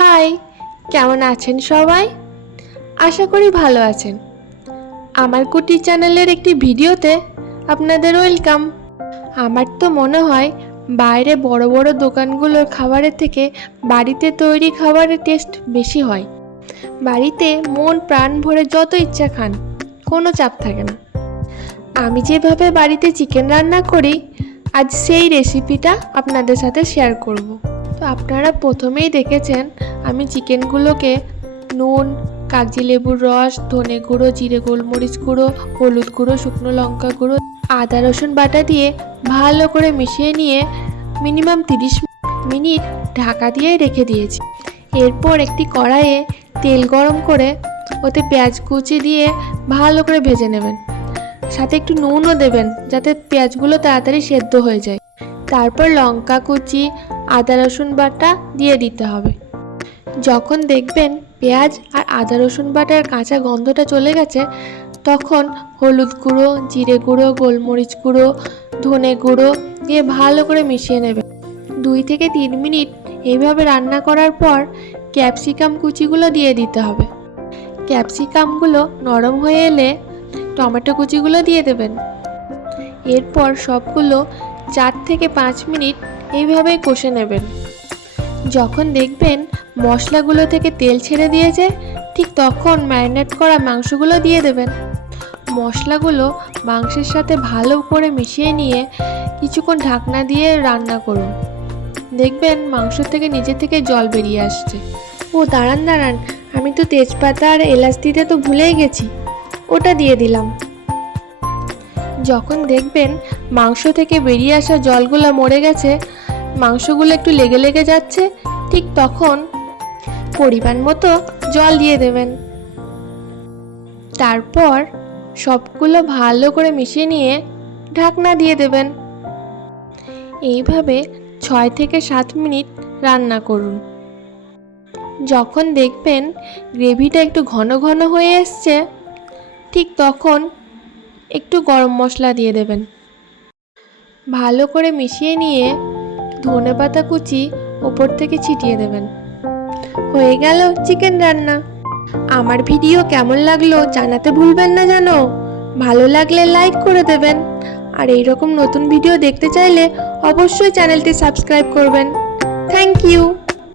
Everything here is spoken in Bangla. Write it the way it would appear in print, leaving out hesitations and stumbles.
হাই, কেমন আছেন সবাই? আশা করি ভালো আছেন। আমার কুটি চ্যানেলের একটি ভিডিওতে আপনাদের ওয়েলকাম। আমার তো মনে হয় বাইরে বড় বড় দোকানগুলোর খাবারের থেকে বাড়িতে তৈরি খাবারের টেস্ট বেশি হয়। বাড়িতে মন প্রাণ ভরে যত ইচ্ছা খান, কোনো চাপ থাকে না। আমি যেভাবে বাড়িতে চিকেন রান্না করি, আজ সেই রেসিপিটা আপনাদের সাথে শেয়ার করব। তো আপনারা প্রথমেই দেখেছেন আমি চিকেনগুলোকে নুন, কাগজি লেবুর রস, ধনে গুঁড়ো, জিরে গোলমরিচ গুঁড়ো, হলুদ গুঁড়ো, শুকনো লঙ্কা গুঁড়ো, আদা রসুন বাটা দিয়ে ভালো করে মিশিয়ে নিয়ে মিনিমাম 30 মিনিট ঢাকা দিয়ে রেখে দিয়েছি। এরপর একটি কড়াইয়ে তেল গরম করে ওতে পেঁয়াজ কুচি দিয়ে ভালো করে ভেজে নেবেন। সাথে একটু নুনও দেবেন যাতে পেঁয়াজগুলো তাড়াতাড়ি সেদ্ধ হয়ে যায়। তারপর লঙ্কা কুচি, আদা রসুন বাটা দিয়ে দিতে হবে। যখন দেখবেন পেঁয়াজ আর আদা রসুন বাটার কাঁচা গন্ধটা চলে গেছে, তখন হলুদ গুঁড়ো, জিরে গুঁড়ো, গোলমরিচ গুঁড়ো, ধনে গুঁড়ো দিয়ে ভালো করে মিশিয়ে নেবেন। 2 থেকে 3 মিনিট এইভাবে রান্না করার পর ক্যাপসিকাম কুচিগুলো দিয়ে দিতে হবে। ক্যাপসিকামগুলো নরম হয়ে এলে টমেটো কুচিগুলো দিয়ে দেবেন। এরপর সবগুলো 4 থেকে 5 মিনিট এইভাবেই কষে নেবেন। যখন দেখবেন মশলাগুলো থেকে তেল ছেড়ে দিয়েছে, ঠিক তখন ম্যারিনেট করা মাংসগুলো দিয়ে দেবেন। মশলাগুলো মাংসের সাথে ভালো করে মিশিয়ে নিয়ে কিছুক্ষণ ঢাকনা দিয়ে রান্না করুন। দেখবেন মাংস থেকে নিজে থেকে জল বেরিয়ে আসছে। ও দাঁড়ান, আমি তো তেজপাতা আর এলাচ দিতে তো ভুলেই গেছি, ওটা দিয়ে দিলাম। যখন দেখবেন মাংস থেকে বেরিয়ে আসা জলগুলো মরে গেছে, মাংসগুলো একটু লেগে লেগে যাচ্ছে, ঠিক তখন পরিমাণ মতো জল দিয়ে দেবেন। তারপর সবগুলো ভালো করে মিশিয়ে নিয়ে ঢাকনা দিয়ে দেবেন। এইভাবে 6 থেকে 7 মিনিট রান্না করুন। যখন দেখবেন গ্রেভিটা একটু ঘন ঘন হয়ে এসছে, ঠিক তখন একটু গরম মশলা দিয়ে দেবেন। ভালো করে মিশিয়ে নিয়ে ধনেপাতা কুচি ওপর থেকে ছিটিয়ে দেবেন। হয়ে গেল চিকেন রান্না। আমার ভিডিও কেমন লাগলো জানাতে ভুলবেন না যেন। ভালো লাগলে লাইক করে দেবেন। আর এইরকম নতুন ভিডিও দেখতে চাইলে অবশ্যই চ্যানেলটি সাবস্ক্রাইব করবেন। Thank you.